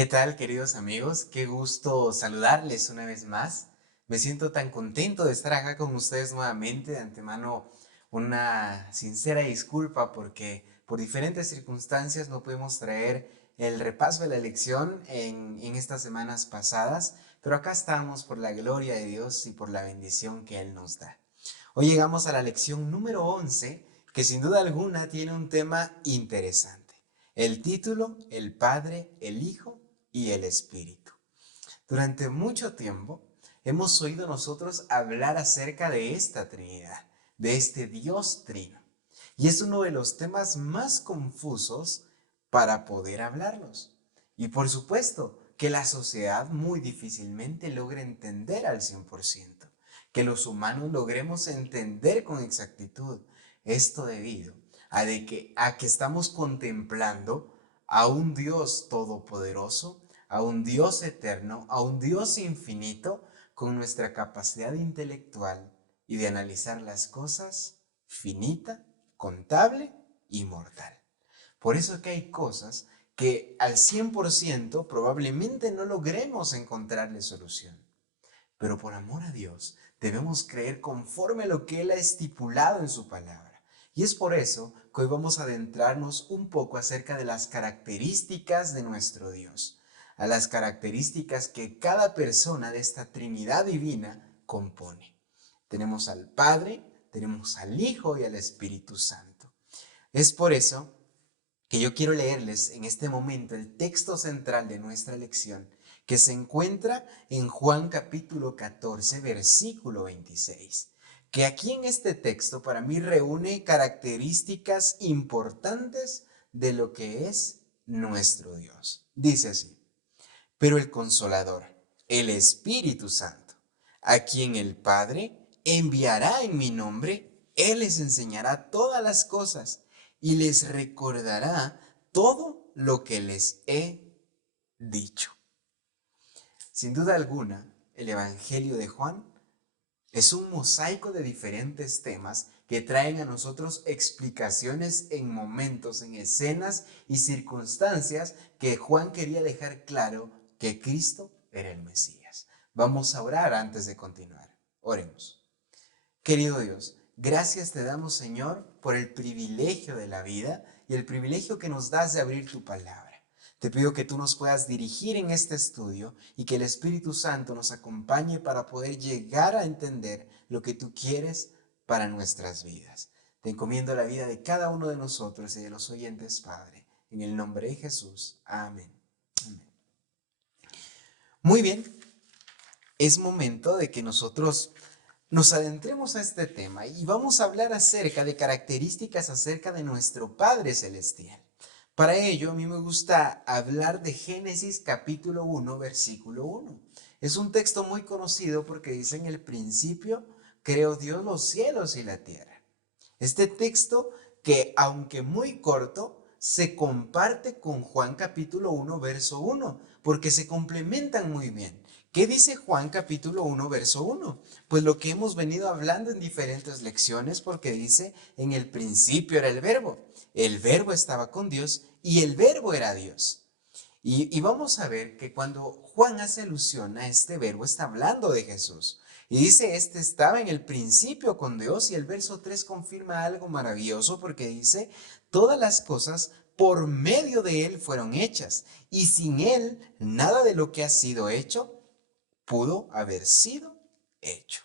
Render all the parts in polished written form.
¿Qué tal, queridos amigos? Qué gusto saludarles una vez más. Me siento tan contento de estar acá con ustedes nuevamente. De antemano, una sincera disculpa porque por diferentes circunstancias no pudimos traer el repaso de la lección en estas semanas pasadas, pero acá estamos por la gloria de Dios y por la bendición que Él nos da. Hoy llegamos a la lección número 11, que sin duda alguna tiene un tema interesante. El título: el Padre, el Hijo y el Espíritu. Durante mucho tiempo hemos oído nosotros hablar acerca de esta Trinidad, de este Dios Trino. Y es uno de los temas más confusos para poder hablarlos. Y por supuesto que la sociedad muy difícilmente logra entender al 100%, que los humanos logremos entender con exactitud. Esto debido a que estamos contemplando a un Dios todopoderoso, a un Dios eterno, a un Dios infinito, con nuestra capacidad intelectual y de analizar las cosas finita, contable y mortal. Por eso que hay cosas que al 100% probablemente no logremos encontrarle solución. Pero por amor a Dios debemos creer conforme a lo que Él ha estipulado en su palabra. Y es por eso que hoy vamos a adentrarnos un poco acerca de las características de nuestro Dios, a las características que cada persona de esta Trinidad divina compone. Tenemos al Padre, tenemos al Hijo y al Espíritu Santo. Es por eso que yo quiero leerles en este momento el texto central de nuestra lección, que se encuentra en Juan capítulo 14, versículo 26, que aquí en este texto para mí reúne características importantes de lo que es nuestro Dios. Dice así: pero el Consolador, el Espíritu Santo, a quien el Padre enviará en mi nombre, Él les enseñará todas las cosas y les recordará todo lo que les he dicho. Sin duda alguna, el Evangelio de Juan es un mosaico de diferentes temas que traen a nosotros explicaciones en momentos, en escenas y circunstancias que Juan quería dejar claro que Cristo era el Mesías. Vamos a orar antes de continuar. Oremos. Querido Dios, gracias te damos, Señor, por el privilegio de la vida y el privilegio que nos das de abrir tu palabra. Te pido que tú nos puedas dirigir en este estudio y que el Espíritu Santo nos acompañe para poder llegar a entender lo que tú quieres para nuestras vidas. Te encomiendo la vida de cada uno de nosotros y de los oyentes, Padre. En el nombre de Jesús. Amén. Amén. Muy bien, es momento de que nosotros nos adentremos a este tema y vamos a hablar acerca de características acerca de nuestro Padre Celestial. Para ello, a mí me gusta hablar de Génesis capítulo 1, versículo 1. Es un texto muy conocido porque dice: en el principio creó Dios los cielos y la tierra. Este texto, que aunque muy corto, se comparte con Juan capítulo 1, verso 1, porque se complementan muy bien. ¿Qué dice Juan capítulo 1, verso 1? Pues lo que hemos venido hablando en diferentes lecciones, porque dice: en el principio era el verbo estaba con Dios y el verbo era Dios. Y vamos a ver que cuando Juan hace alusión a este verbo, está hablando de Jesús. Y dice: este estaba en el principio con Dios. Y el verso 3 confirma algo maravilloso porque dice: todas las cosas por medio de Él fueron hechas. Y sin Él, nada de lo que ha sido hecho pudo haber sido hecho.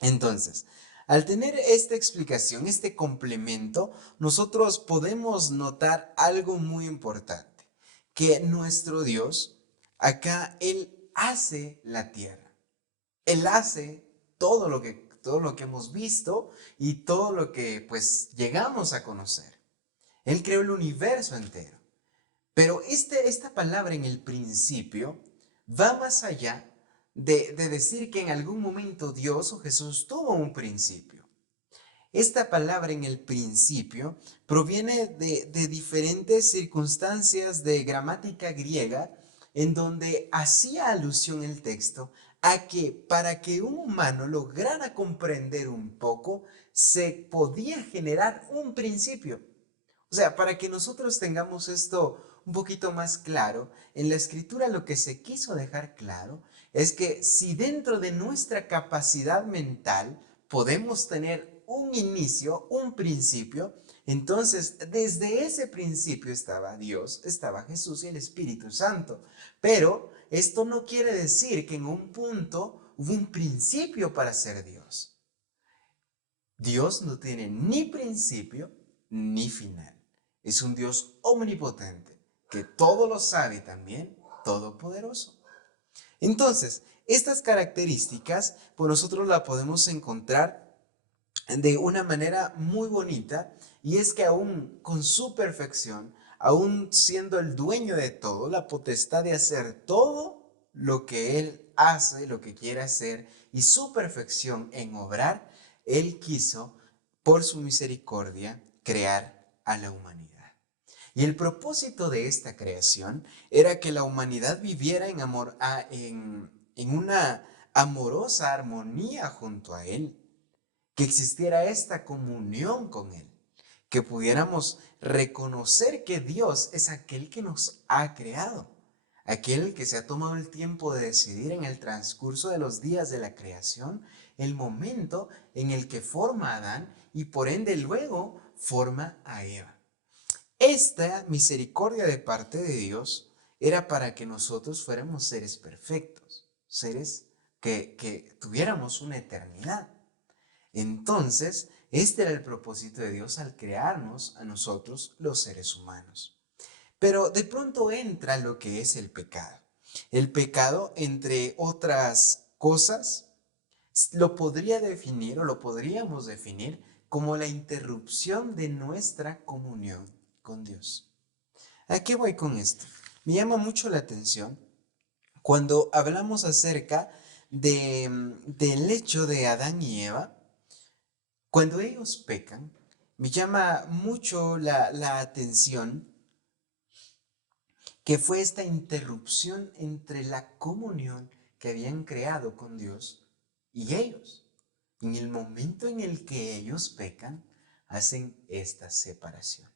Entonces, al tener esta explicación, este complemento, nosotros podemos notar algo muy importante, que nuestro Dios, acá, Él hace la tierra. Él hace todo lo que hemos visto y todo lo que pues llegamos a conocer. Él creó el universo entero. Pero esta palabra en el principio va más allá de decir que en algún momento Dios o Jesús tuvo un principio. Esta palabra en el principio proviene de diferentes circunstancias de gramática griega, en donde hacía alusión el texto a que para que un humano lograra comprender un poco, se podía generar un principio. O sea, para que nosotros tengamos esto un poquito más claro, en la escritura lo que se quiso dejar claro es que si dentro de nuestra capacidad mental podemos tener un inicio, un principio, entonces desde ese principio estaba Dios, estaba Jesús y el Espíritu Santo. Pero esto no quiere decir que en un punto hubo un principio para ser Dios. Dios no tiene ni principio ni final. Es un Dios omnipotente, que todo lo sabe también, todopoderoso. Entonces, estas características, pues nosotros las podemos encontrar de una manera muy bonita, y es que aún con su perfección, aún siendo el dueño de todo, la potestad de hacer todo lo que Él hace, lo que quiere hacer, y su perfección en obrar, Él quiso, por su misericordia, crear a la humanidad. Y el propósito de esta creación era que la humanidad viviera en una amorosa armonía junto a Él, que existiera esta comunión con Él, que pudiéramos reconocer que Dios es aquel que nos ha creado, aquel que se ha tomado el tiempo de decidir en el transcurso de los días de la creación el momento en el que forma a Adán y por ende luego forma a Eva. Esta misericordia de parte de Dios era para que nosotros fuéramos seres perfectos, seres que tuviéramos una eternidad. Entonces, este era el propósito de Dios al crearnos a nosotros los seres humanos. Pero de pronto entra lo que es el pecado. El pecado, entre otras cosas, lo podría definir o lo podríamos definir como la interrupción de nuestra comunión con Dios. ¿A qué voy con esto? Me llama mucho la atención cuando hablamos acerca del hecho de Adán y Eva. Cuando ellos pecan, me llama mucho la atención que fue esta interrupción entre la comunión que habían creado con Dios y ellos. En el momento en el que ellos pecan, hacen esta separación.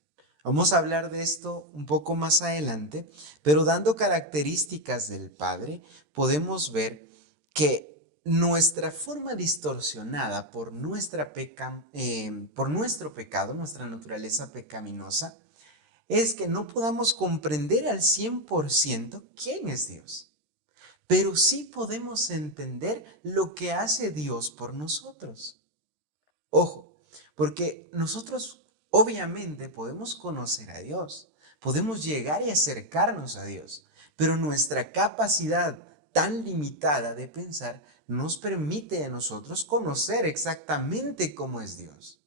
Vamos a hablar de esto un poco más adelante, pero dando características del Padre, podemos ver que nuestra forma distorsionada por nuestro pecado, nuestra naturaleza pecaminosa, es que no podamos comprender al 100% quién es Dios, pero sí podemos entender lo que hace Dios por nosotros. Ojo, porque nosotros obviamente podemos conocer a Dios, podemos llegar y acercarnos a Dios, pero nuestra capacidad tan limitada de pensar nos permite a nosotros conocer exactamente cómo es Dios.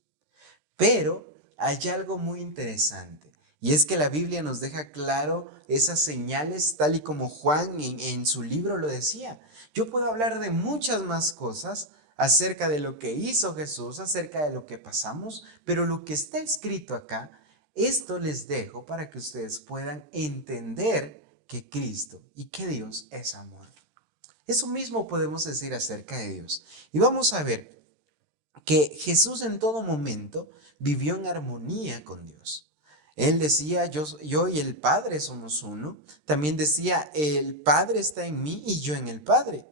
Pero hay algo muy interesante, y es que la Biblia nos deja claro esas señales, tal y como Juan en su libro lo decía. Yo puedo hablar de muchas más cosas acerca de lo que hizo Jesús, acerca de lo que pasamos, pero lo que está escrito acá, esto les dejo para que ustedes puedan entender que Cristo y que Dios es amor. Eso mismo podemos decir acerca de Dios. Y vamos a ver que Jesús en todo momento vivió en armonía con Dios. Él decía, yo y el Padre somos uno. También decía, el Padre está en mí y yo en el Padre.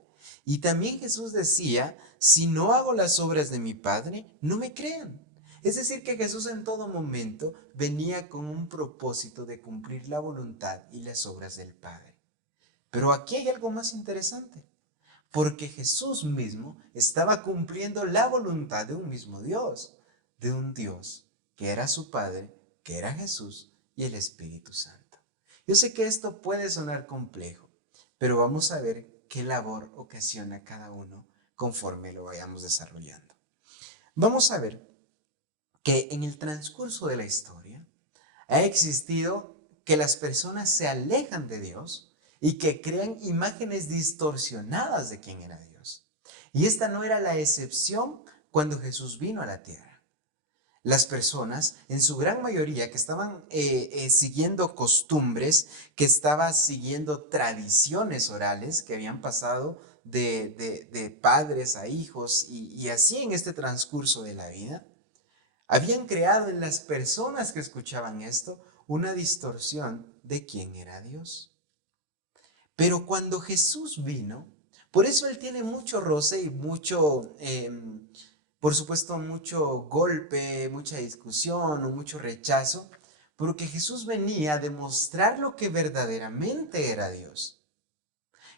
Y también Jesús decía, si no hago las obras de mi Padre, no me crean. Es decir, que Jesús en todo momento venía con un propósito de cumplir la voluntad y las obras del Padre. Pero aquí hay algo más interesante, porque Jesús mismo estaba cumpliendo la voluntad de un mismo Dios, de un Dios que era su Padre, que era Jesús y el Espíritu Santo. Yo sé que esto puede sonar complejo, pero vamos a ver qué labor ocasiona cada uno conforme lo vayamos desarrollando. Vamos a ver que en el transcurso de la historia ha existido que las personas se alejan de Dios y que crean imágenes distorsionadas de quién era Dios. Y esta no era la excepción cuando Jesús vino a la tierra. Las personas, en su gran mayoría, que estaban siguiendo costumbres, que estaban siguiendo tradiciones orales que habían pasado de padres a hijos y así en este transcurso de la vida, habían creado en las personas que escuchaban esto una distorsión de quién era Dios. Pero cuando Jesús vino, por eso él tiene mucho roce y mucho, por supuesto, mucho golpe, mucha discusión o mucho rechazo, porque Jesús venía a demostrar lo que verdaderamente era Dios,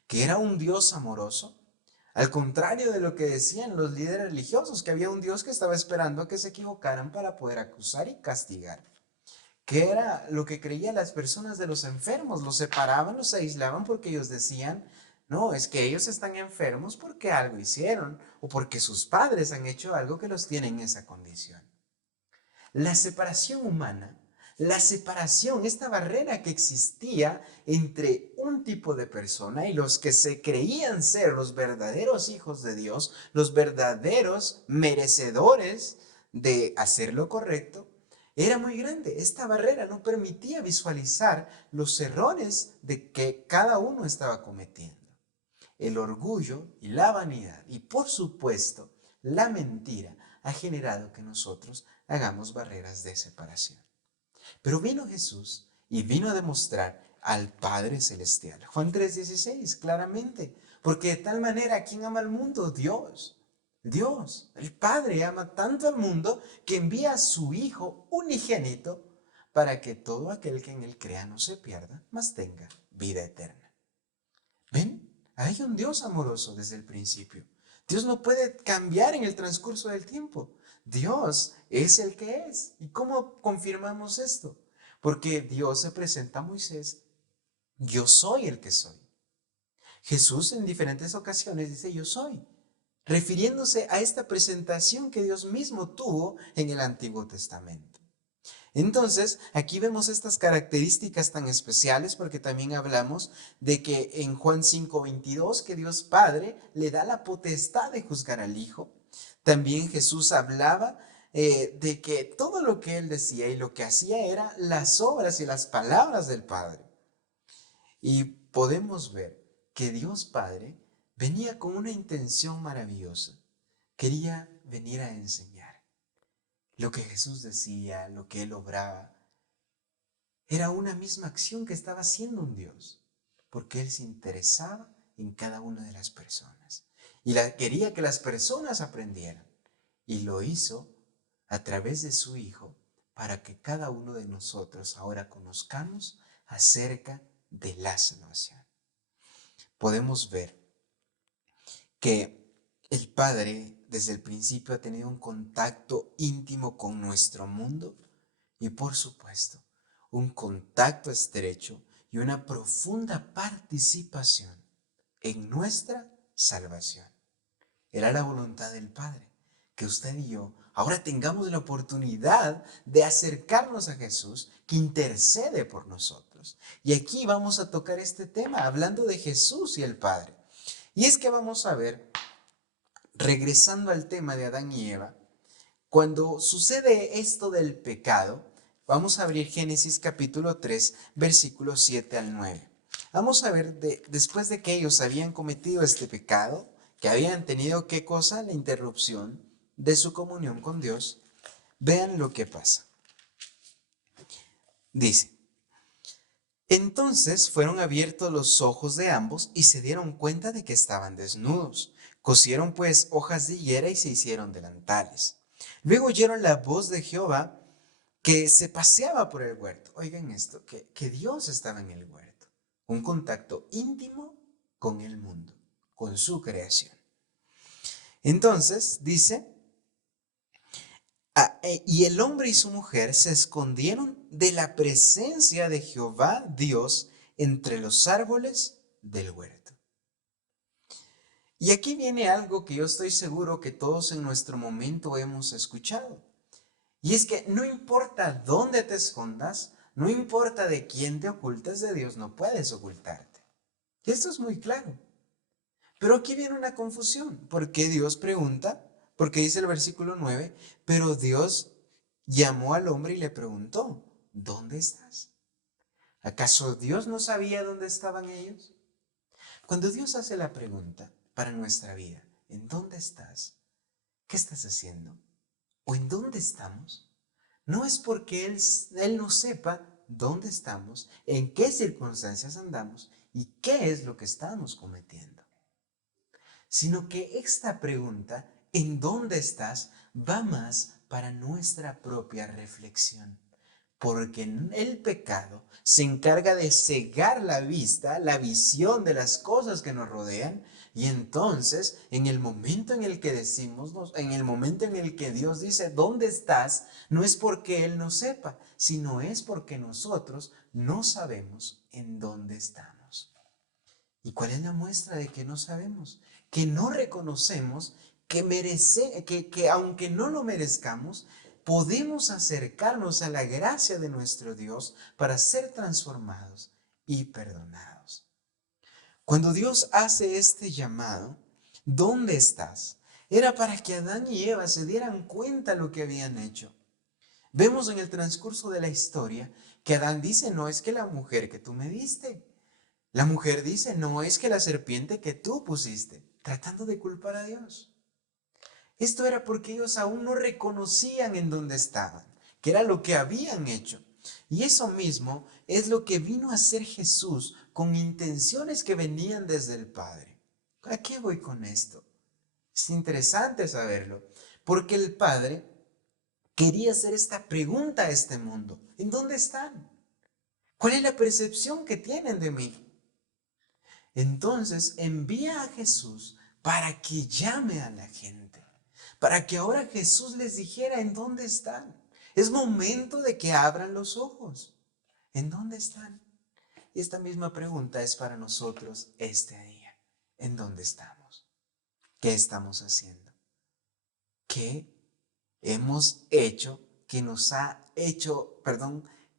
que era un Dios amoroso, al contrario de lo que decían los líderes religiosos, que había un Dios que estaba esperando a que se equivocaran para poder acusar y castigar. ¿Qué era lo que creían las personas de los enfermos? Los separaban, los aislaban porque ellos decían, no, es que ellos están enfermos porque algo hicieron o porque sus padres han hecho algo que los tiene en esa condición. La separación humana, la separación, esta barrera que existía entre un tipo de persona y los que se creían ser los verdaderos hijos de Dios, los verdaderos merecedores de hacer lo correcto, era muy grande. Esta barrera no permitía visualizar los errores de que cada uno estaba cometiendo. El orgullo y la vanidad y por supuesto la mentira ha generado que nosotros hagamos barreras de separación. Pero vino Jesús y vino a demostrar al Padre Celestial. Juan 3:16, claramente. Porque de tal manera, ¿quién ama al mundo? Dios. Dios, el Padre ama tanto al mundo que envía a su Hijo unigénito para que todo aquel que en él crea no se pierda, mas tenga vida eterna. ¿Ven? Hay un Dios amoroso desde el principio. Dios no puede cambiar en el transcurso del tiempo. Dios es el que es. ¿Y cómo confirmamos esto? Porque Dios se presenta a Moisés, yo soy el que soy. Jesús en diferentes ocasiones dice yo soy, refiriéndose a esta presentación que Dios mismo tuvo en el Antiguo Testamento. Entonces, aquí vemos estas características tan especiales porque también hablamos de que en Juan 5:22 que Dios Padre le da la potestad de juzgar al Hijo. También Jesús hablaba de que todo lo que él decía y lo que hacía era las obras y las palabras del Padre. Y podemos ver que Dios Padre venía con una intención maravillosa. Quería venir a enseñar. Lo que Jesús decía, lo que él obraba, era una misma acción que estaba haciendo un Dios, porque él se interesaba en cada una de las personas y quería que las personas aprendieran y lo hizo a través de su Hijo para que cada uno de nosotros ahora conozcamos acerca de la salvación. Podemos ver que el Padre desde el principio ha tenido un contacto íntimo con nuestro mundo y por supuesto un contacto estrecho y una profunda participación en nuestra salvación. Era la voluntad del Padre que usted y yo ahora tengamos la oportunidad de acercarnos a Jesús que intercede por nosotros. Y aquí vamos a tocar este tema hablando de Jesús y el Padre. Y es que vamos a ver, regresando al tema de Adán y Eva, cuando sucede esto del pecado, vamos a abrir Génesis capítulo 3, versículos 7 al 9. Vamos a ver, después de que ellos habían cometido este pecado, que habían tenido, ¿qué cosa? La interrupción de su comunión con Dios. Vean lo que pasa. Dice, entonces fueron abiertos los ojos de ambos y se dieron cuenta de que estaban desnudos. Cosieron pues hojas de higuera y se hicieron delantales. Luego oyeron la voz de Jehová que se paseaba por el huerto. Oigan esto, que Dios estaba en el huerto. Un contacto íntimo con el mundo, con su creación. Entonces dice, y el hombre y su mujer se escondieron de la presencia de Jehová Dios entre los árboles del huerto. Y aquí viene algo que yo estoy seguro que todos en nuestro momento hemos escuchado. Y es que no importa dónde te escondas, no importa de quién te ocultes, de Dios no puedes ocultarte. Y esto es muy claro. Pero aquí viene una confusión, porque Dios pregunta, porque dice el versículo 9, pero Dios llamó al hombre y le preguntó, ¿dónde estás? ¿Acaso Dios no sabía dónde estaban ellos? Cuando Dios hace la pregunta para nuestra vida, ¿en dónde estás? ¿Qué estás haciendo? ¿O en dónde estamos? No es porque Él no sepa dónde estamos, en qué circunstancias andamos y qué es lo que estamos cometiendo. Sino que esta pregunta, ¿en dónde estás?, va más para nuestra propia reflexión. Porque el pecado se encarga de cegar la vista, la visión de las cosas que nos rodean. Y entonces, en el momento en el que decimos, en el momento en el que Dios dice, ¿dónde estás?, no es porque Él no sepa, sino es porque nosotros no sabemos en dónde estamos. ¿Y cuál es la muestra de que no sabemos? Que no reconocemos que aunque no lo merezcamos, podemos acercarnos a la gracia de nuestro Dios para ser transformados y perdonados. Cuando Dios hace este llamado, ¿dónde estás?, era para que Adán y Eva se dieran cuenta de lo que habían hecho. Vemos en el transcurso de la historia que Adán dice, no es que la mujer que tú me diste. La mujer dice, no es que la serpiente que tú pusiste, tratando de culpar a Dios. Esto era porque ellos aún no reconocían en dónde estaban, que era lo que habían hecho. Y eso mismo es lo que vino a hacer Jesús con intenciones que venían desde el Padre. ¿A qué voy con esto? Es interesante saberlo, porque el Padre quería hacer esta pregunta a este mundo. ¿En dónde están? ¿Cuál es la percepción que tienen de mí? Entonces envía a Jesús para que llame a la gente, para que ahora Jesús les dijera en dónde están. Es momento de que abran los ojos. ¿En dónde están? Y esta misma pregunta es para nosotros este día. ¿En dónde estamos? ¿Qué estamos haciendo? ¿Qué hemos hecho que nos ha hecho,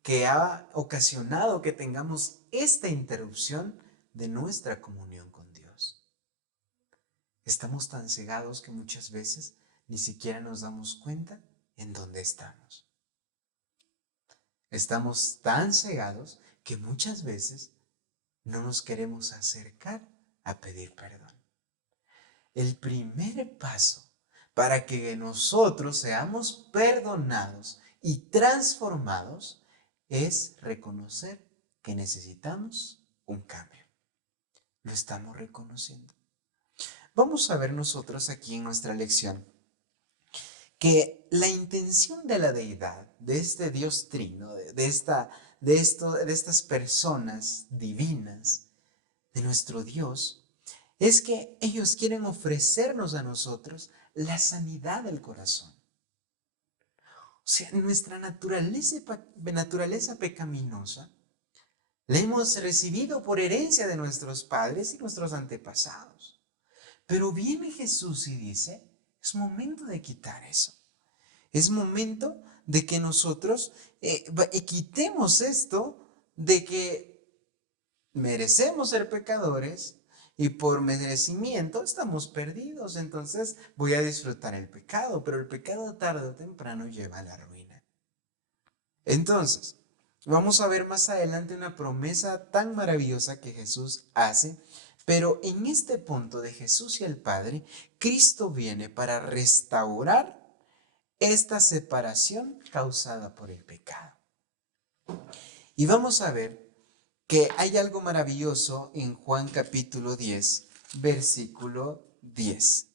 que ha ocasionado que tengamos esta interrupción de nuestra comunión con Dios? Estamos tan cegados que muchas veces ni siquiera nos damos cuenta en dónde estamos. Estamos tan cegados que muchas veces no nos queremos acercar a pedir perdón. El primer paso para que nosotros seamos perdonados y transformados es reconocer que necesitamos un cambio. Lo estamos reconociendo. Vamos a ver nosotros aquí en nuestra lección que la intención de la deidad, de este Dios trino, de estas personas divinas, de nuestro Dios, es que ellos quieren ofrecernos a nosotros la sanidad del corazón. O sea, nuestra naturaleza pecaminosa la hemos recibido por herencia de nuestros padres y nuestros antepasados. Pero viene Jesús y dice, es momento de quitar eso. Es momento de que nosotros quitemos esto de que merecemos ser pecadores y por merecimiento estamos perdidos. Entonces voy a disfrutar el pecado, pero el pecado tarde o temprano lleva a la ruina. Entonces, vamos a ver más adelante una promesa tan maravillosa que Jesús hace, pero en este punto de Jesús y el Padre, Cristo viene para restaurar esta separación causada por el pecado. Y vamos a ver que hay algo maravilloso en Juan capítulo 10, versículo 10.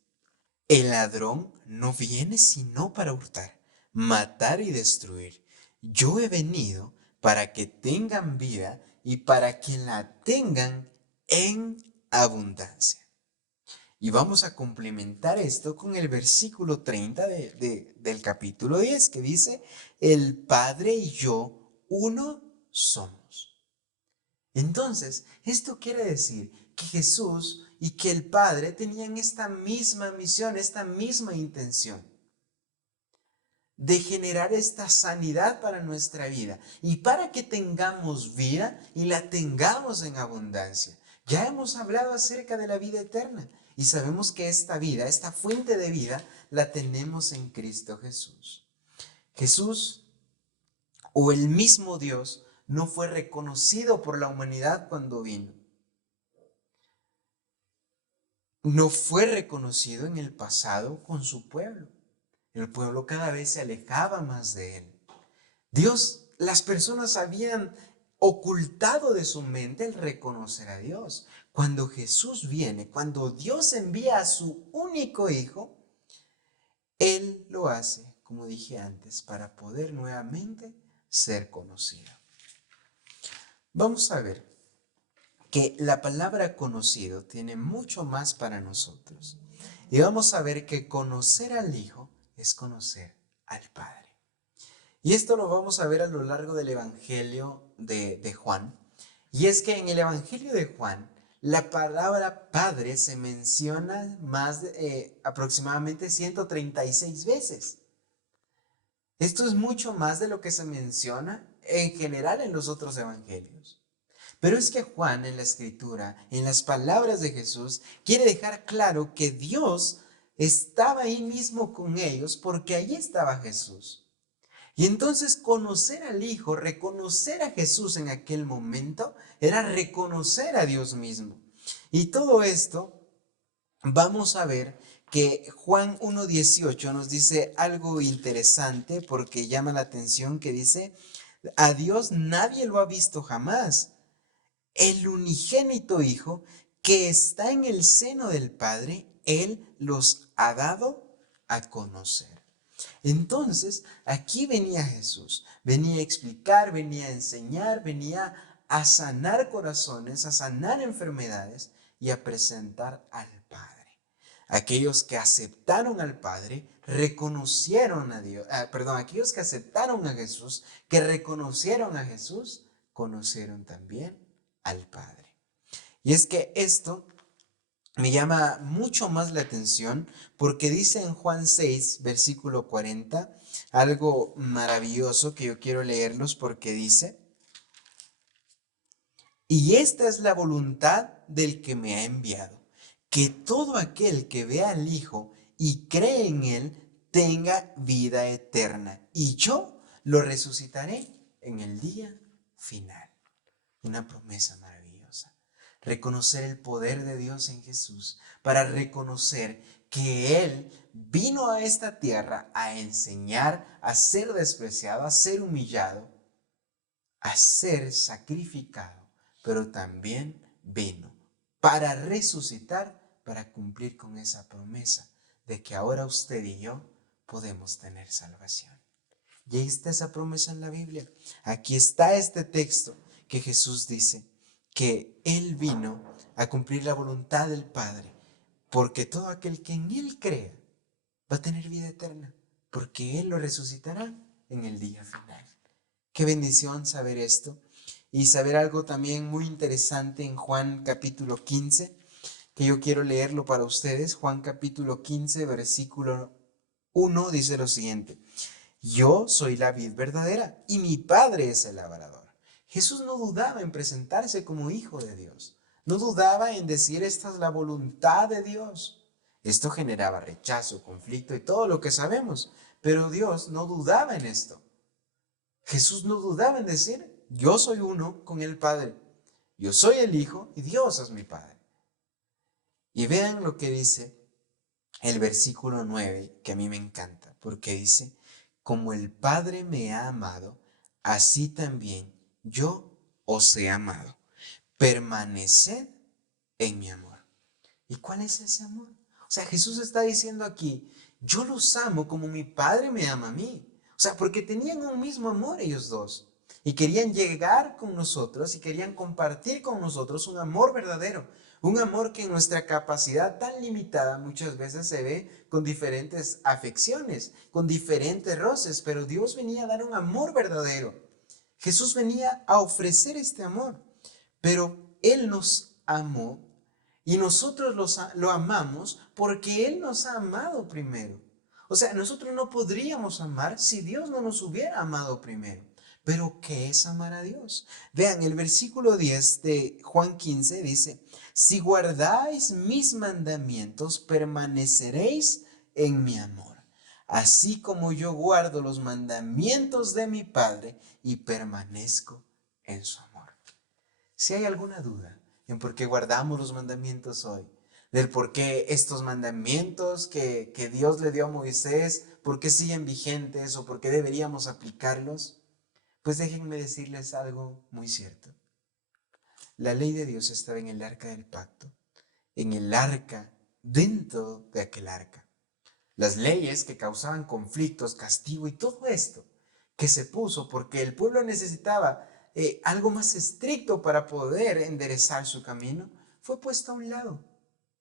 El ladrón no viene sino para hurtar, matar y destruir. Yo he venido para que tengan vida y para que la tengan en abundancia. Y vamos a complementar esto con el versículo 30 del capítulo 10 que dice, el Padre y yo uno somos. Entonces, esto quiere decir que Jesús y que el Padre tenían esta misma misión, esta misma intención de generar esta sanidad para nuestra vida y para que tengamos vida y la tengamos en abundancia. Ya hemos hablado acerca de la vida eterna y sabemos que esta vida, esta fuente de vida, la tenemos en Cristo Jesús. Jesús o el mismo Dios no fue reconocido por la humanidad cuando vino. No fue reconocido en el pasado con su pueblo. El pueblo cada vez se alejaba más de él. Dios las personas habían ocultado de su mente el reconocer a Dios. Cuando Jesús viene, cuando Dios envía a su único hijo, Él lo hace, como dije antes, para poder nuevamente ser conocido. Vamos a ver que la palabra conocido tiene mucho más para nosotros. Y vamos a ver que conocer al Hijo es conocer al Padre. Y esto lo vamos a ver a lo largo del Evangelio de Juan. Y es que en el Evangelio de Juan, la palabra Padre se menciona aproximadamente 136 veces. Esto es mucho más de lo que se menciona en general en los otros evangelios. Pero es que Juan en la escritura, en las palabras de Jesús, quiere dejar claro que Dios estaba ahí mismo con ellos porque allí estaba Jesús. Y entonces conocer al Hijo, reconocer a Jesús en aquel momento, era reconocer a Dios mismo. Y todo esto vamos a ver que Juan 1:18 nos dice algo interesante porque llama la atención, que dice: a Dios nadie lo ha visto jamás. El unigénito Hijo que está en el seno del Padre, Él los ha dado a conocer. Entonces, aquí venía Jesús, venía a explicar, venía a enseñar, venía a sanar corazones, a sanar enfermedades y a presentar al Padre. Aquellos que aceptaron al Padre reconocieron a Dios, aquellos que aceptaron a Jesús, que reconocieron a Jesús, conocieron también al Padre. Y es que esto me llama mucho más la atención porque dice en Juan 6, versículo 40, algo maravilloso que yo quiero leerlos, porque dice: y esta es la voluntad del que me ha enviado, que todo aquel que vea al Hijo y cree en Él tenga vida eterna, y yo lo resucitaré en el día final. Una promesa maravillosa. Reconocer el poder de Dios en Jesús para reconocer que Él vino a esta tierra a enseñar, a ser despreciado, a ser humillado, a ser sacrificado, pero también vino para resucitar, para cumplir con esa promesa de que ahora usted y yo podemos tener salvación. Y ahí está esa promesa en la Biblia. Aquí está este texto que Jesús dice que Él vino a cumplir la voluntad del Padre, porque todo aquel que en Él crea va a tener vida eterna, porque Él lo resucitará en el día final. Qué bendición saber esto y saber algo también muy interesante en Juan capítulo 15, que yo quiero leerlo para ustedes. Juan capítulo 15, versículo 1 dice lo siguiente: yo soy la vid verdadera y mi Padre es el labrador. Jesús no dudaba en presentarse como hijo de Dios. No dudaba en decir: esta es la voluntad de Dios. Esto generaba rechazo, conflicto y todo lo que sabemos. Pero Dios no dudaba en esto. Jesús no dudaba en decir: yo soy uno con el Padre. Yo soy el Hijo y Dios es mi Padre. Y vean lo que dice el versículo 9, que a mí me encanta, porque dice: como el Padre me ha amado, así también yo os he amado. Permaneced en mi amor. ¿Y cuál es ese amor? O sea, Jesús está diciendo aquí: yo los amo como mi Padre me ama a mí. O sea, porque tenían un mismo amor ellos dos. Y querían llegar con nosotros y querían compartir con nosotros un amor verdadero. Un amor que en nuestra capacidad tan limitada muchas veces se ve con diferentes afecciones, con diferentes roces, pero Dios venía a dar un amor verdadero. Jesús venía a ofrecer este amor, pero Él nos amó y nosotros lo amamos porque Él nos ha amado primero. O sea, nosotros no podríamos amar si Dios no nos hubiera amado primero. Pero ¿qué es amar a Dios? Vean, el versículo 10 de Juan 15 dice: si guardáis mis mandamientos, permaneceréis en mi amor, así como yo guardo los mandamientos de mi Padre y permanezco en su amor. Si hay alguna duda en por qué guardamos los mandamientos hoy, del por qué estos mandamientos que Dios le dio a Moisés, por qué siguen vigentes o por qué deberíamos aplicarlos, Pues déjenme decirles algo muy cierto. La ley de Dios estaba en el arca del pacto, en el arca, dentro de aquel arca. Las leyes que causaban conflictos, castigo y todo esto que se puso porque el pueblo necesitaba algo más estricto para poder enderezar su camino, fue puesto a un lado,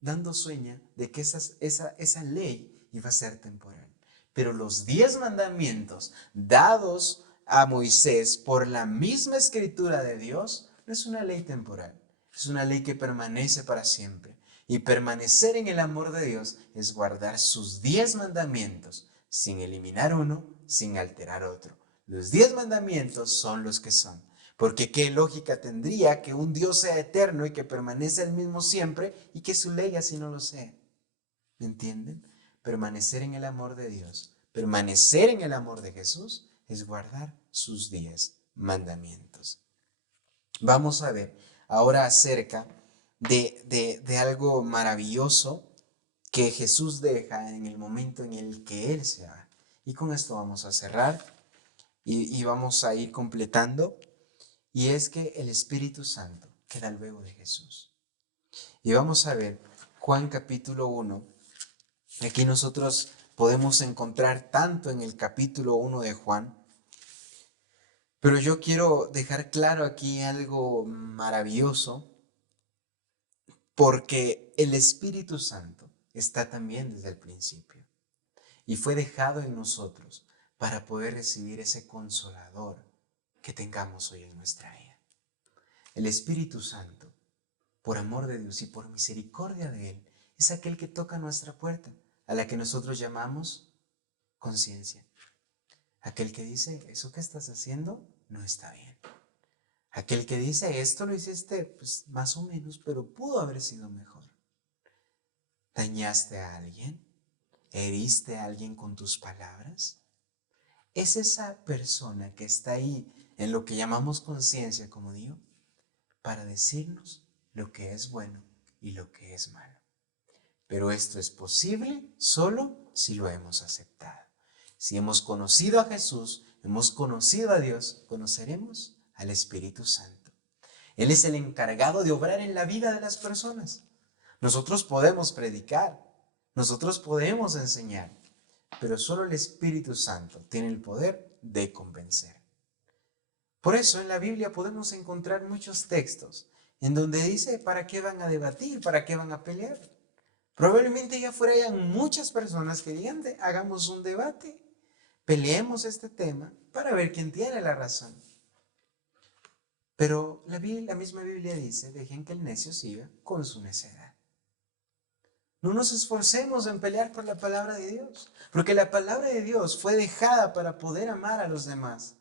dando seña de que esa ley iba a ser temporal. Pero los 10 mandamientos dados a Moisés por la misma escritura de Dios no es una ley temporal, es una ley que permanece para siempre. Y permanecer en el amor de Dios es guardar sus 10 mandamientos, sin eliminar uno, sin alterar otro. Los 10 mandamientos son los que son. Porque qué lógica tendría que un Dios sea eterno y que permanece el mismo siempre y que su ley así no lo sea. ¿Me entienden? Permanecer en el amor de Dios, permanecer en el amor de Jesús es guardar sus 10 mandamientos. Vamos a ver ahora acerca de algo maravilloso que Jesús deja en el momento en el que Él se va. Y con esto vamos a cerrar y vamos a ir completando. Y es que el Espíritu Santo queda luego de Jesús. Y vamos a ver Juan capítulo 1. Aquí nosotros podemos encontrar tanto en el capítulo 1 de Juan. Pero yo quiero dejar claro aquí algo maravilloso, porque el Espíritu Santo está también desde el principio y fue dejado en nosotros para poder recibir ese consolador que tengamos hoy en nuestra vida. El Espíritu Santo, por amor de Dios y por misericordia de Él, es aquel que toca nuestra puerta, a la que nosotros llamamos conciencia. Aquel que dice, eso que estás haciendo no está bien. Aquel que dice, esto lo hiciste pues más o menos, pero pudo haber sido mejor. ¿Dañaste a alguien? ¿Heriste a alguien con tus palabras? Es esa persona que está ahí en lo que llamamos conciencia, como digo, para decirnos lo que es bueno y lo que es malo. Pero esto es posible solo si lo hemos aceptado. Si hemos conocido a Jesús, hemos conocido a Dios, conoceremos al Espíritu Santo. Él es el encargado de obrar en la vida de las personas. Nosotros podemos predicar, nosotros podemos enseñar, pero solo el Espíritu Santo tiene el poder de convencer. Por eso en la Biblia podemos encontrar muchos textos en donde dice, ¿para qué van a debatir? ¿Para qué van a pelear? Probablemente allá afuera hayan muchas personas que digan, hagamos un debate, peleemos este tema para ver quién tiene la razón. Pero la misma Biblia dice, dejen que el necio siga con su necedad. No nos esforcemos en pelear por la palabra de Dios, porque la palabra de Dios fue dejada para poder amar a los demás.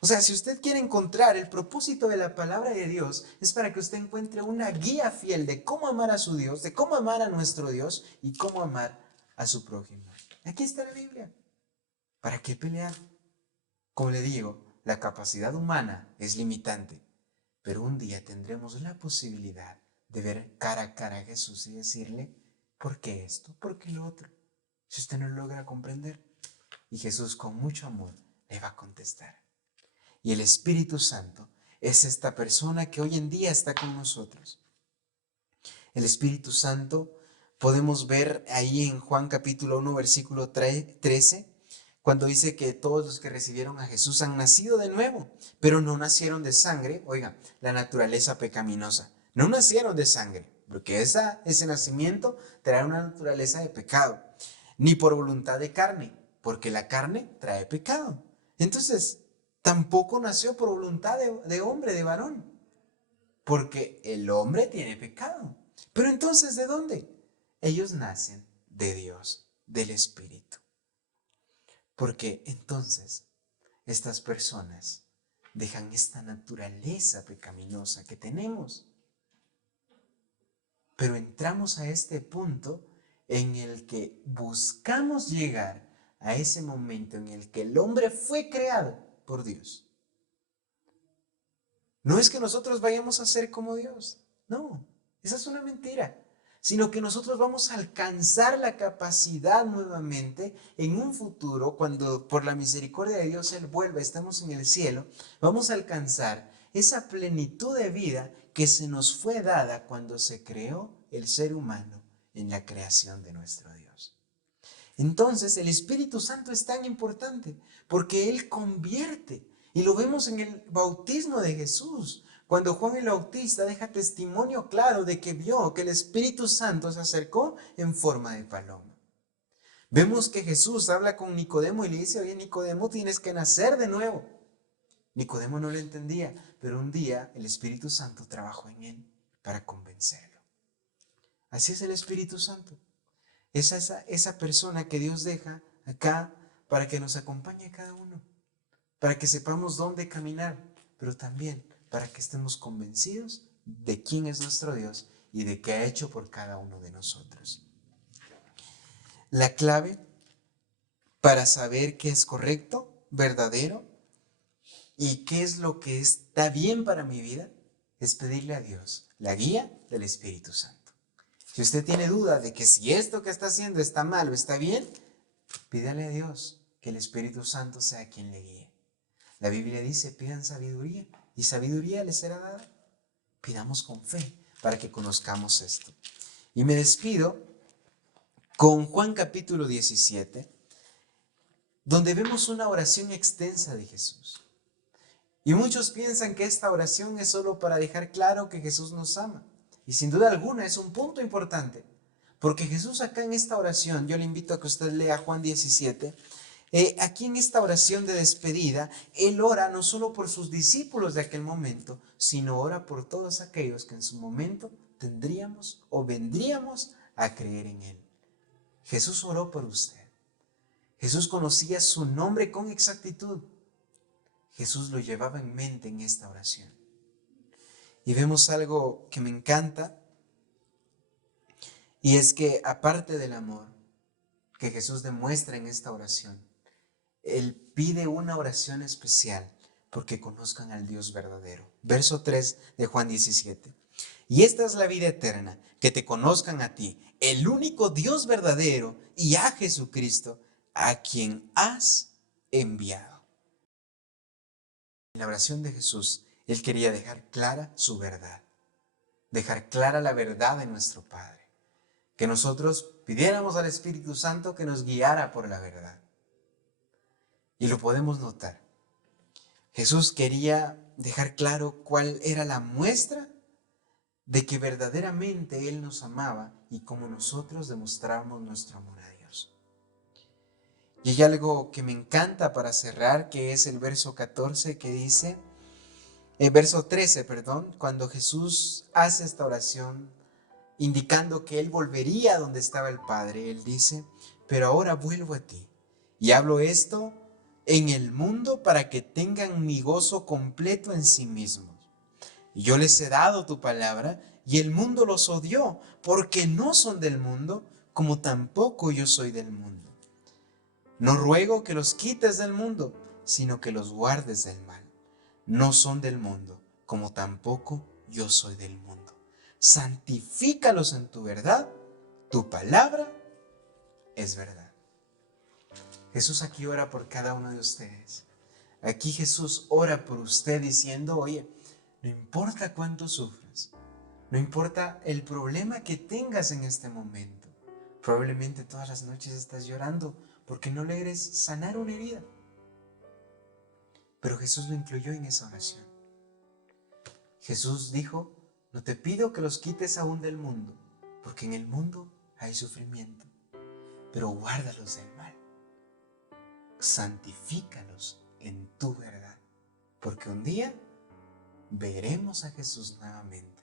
O sea, si usted quiere encontrar el propósito de la palabra de Dios, es para que usted encuentre una guía fiel de cómo amar a su Dios, de cómo amar a nuestro Dios y cómo amar a su prójimo. Aquí está la Biblia. ¿Para qué pelear? Como le digo, la capacidad humana es limitante, pero un día tendremos la posibilidad de ver cara a cara a Jesús y decirle, ¿por qué esto? ¿Por qué lo otro? Si usted no logra comprender. Y Jesús con mucho amor le va a contestar. Y el Espíritu Santo es esta persona que hoy en día está con nosotros. El Espíritu Santo podemos ver ahí en Juan capítulo 1 versículo 13, cuando dice que todos los que recibieron a Jesús han nacido de nuevo, pero no nacieron de sangre, oiga, la naturaleza pecaminosa, no nacieron de sangre, porque ese nacimiento trae una naturaleza de pecado, ni por voluntad de carne, porque la carne trae pecado. Entonces, tampoco nació por voluntad de hombre, de varón, porque el hombre tiene pecado. Pero entonces, ¿de dónde? Ellos nacen de Dios, del Espíritu. Porque entonces estas personas dejan esta naturaleza pecaminosa que tenemos. Pero entramos a este punto en el que buscamos llegar a ese momento en el que el hombre fue creado por Dios. No es que nosotros vayamos a ser como Dios, no, esa es una mentira. sino que nosotros vamos a alcanzar la capacidad nuevamente en un futuro, cuando por la misericordia de Dios Él vuelva, estamos en el cielo, vamos a alcanzar esa plenitud de vida que se nos fue dada cuando se creó el ser humano en la creación de nuestro Dios. Entonces el Espíritu Santo es tan importante porque Él convierte, y lo vemos en el bautismo de Jesús. Cuando Juan el Bautista deja testimonio claro de que vio que el Espíritu Santo se acercó en forma de paloma. Vemos que Jesús habla con Nicodemo y le dice: oye, Nicodemo, tienes que nacer de nuevo. Nicodemo no lo entendía, pero un día el Espíritu Santo trabajó en él para convencerlo. Así es el Espíritu Santo. Es esa persona que Dios deja acá para que nos acompañe a cada uno, para que sepamos dónde caminar, pero también para que estemos convencidos de quién es nuestro Dios y de qué ha hecho por cada uno de nosotros. La clave para saber qué es correcto, verdadero y qué es lo que está bien para mi vida es pedirle a Dios la guía del Espíritu Santo. Si usted tiene duda de que si esto que está haciendo está mal o está bien, pídale a Dios que el Espíritu Santo sea quien le guíe. La Biblia dice: pidan sabiduría y sabiduría les será dada. Pidamos con fe para que conozcamos esto. Y me despido con Juan capítulo 17, donde vemos una oración extensa de Jesús. Y muchos piensan que esta oración es solo para dejar claro que Jesús nos ama. Y sin duda alguna es un punto importante, porque Jesús acá en esta oración, yo le invito a que usted lea Juan 17, aquí en esta oración de despedida, Él ora no solo por sus discípulos de aquel momento, sino ora por todos aquellos que en su momento tendríamos o vendríamos a creer en Él. Jesús oró por usted. Jesús conocía su nombre con exactitud. Jesús lo llevaba en mente en esta oración. Y vemos algo que me encanta, y es que aparte del amor que Jesús demuestra en esta oración, Él pide una oración especial porque conozcan al Dios verdadero. Verso 3 de Juan 17. Y esta es la vida eterna, que te conozcan a ti, el único Dios verdadero, y a Jesucristo, a quien has enviado. En la oración de Jesús, Él quería dejar clara su verdad, dejar clara la verdad de nuestro Padre, que nosotros pidiéramos al Espíritu Santo que nos guiara por la verdad. Y lo podemos notar. Jesús quería dejar claro cuál era la muestra de que verdaderamente Él nos amaba y cómo nosotros demostramos nuestro amor a Dios. Y hay algo que me encanta para cerrar, que es el verso 14 que dice, verso 13, perdón, cuando Jesús hace esta oración indicando que Él volvería a donde estaba el Padre, Él dice: pero ahora vuelvo a ti y hablo esto en el mundo para que tengan mi gozo completo en sí mismos. Y yo les he dado tu palabra y el mundo los odió porque no son del mundo, como tampoco yo soy del mundo. No ruego que los quites del mundo, sino que los guardes del mal. No son del mundo, como tampoco yo soy del mundo. Santifícalos en tu verdad, tu palabra es verdad. Jesús aquí ora por cada uno de ustedes. Aquí Jesús ora por usted diciendo: oye, no importa cuánto sufras, no importa el problema que tengas en este momento. Probablemente todas las noches estás llorando porque no logres sanar una herida. Pero Jesús lo incluyó en esa oración. Jesús dijo: no te pido que los quites aún del mundo, porque en el mundo hay sufrimiento, pero guárdalos del mal. Santifícalos en tu verdad, porque un día veremos a Jesús nuevamente.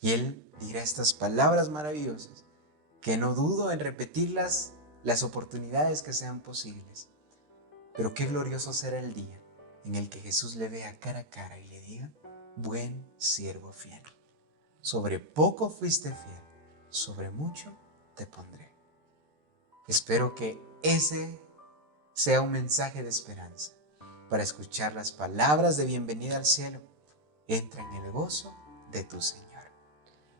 Y Él dirá estas palabras maravillosas, que no dudo en repetirlas las oportunidades que sean posibles. Pero qué glorioso será el día en el que Jesús le vea cara a cara y le diga: buen siervo fiel, sobre poco fuiste fiel, sobre mucho te pondré. Espero que ese sea un mensaje de esperanza para escuchar las palabras de bienvenida al cielo. Entra en el gozo de tu Señor.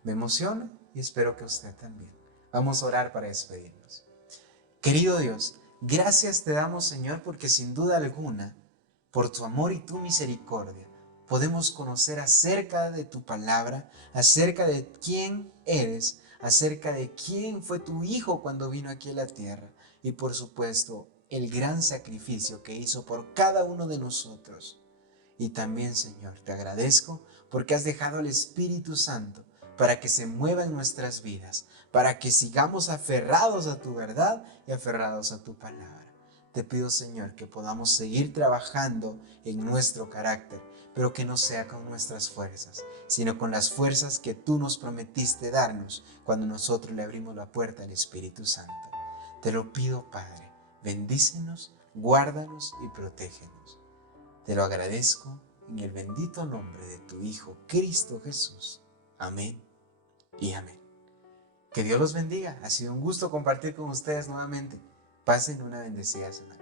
Me emociona y espero que usted también. Vamos a orar para despedirnos. Querido Dios, gracias te damos, Señor, porque sin duda alguna, por tu amor y tu misericordia, podemos conocer acerca de tu palabra, acerca de quién eres, acerca de quién fue tu Hijo cuando vino aquí a la tierra y, por supuesto, el gran sacrificio que hizo por cada uno de nosotros. Y también, Señor, te agradezco porque has dejado al Espíritu Santo para que se mueva en nuestras vidas, para que sigamos aferrados a tu verdad y aferrados a tu palabra. Te pido, Señor, que podamos seguir trabajando en nuestro carácter, pero que no sea con nuestras fuerzas, sino con las fuerzas que tú nos prometiste darnos cuando nosotros le abrimos la puerta al Espíritu Santo. Te lo pido, Padre, bendícenos, guárdanos y protégenos. Te lo agradezco en el bendito nombre de tu Hijo, Cristo Jesús. Amén y amén. Que Dios los bendiga. Ha sido un gusto compartir con ustedes nuevamente. Pasen una bendecida semana.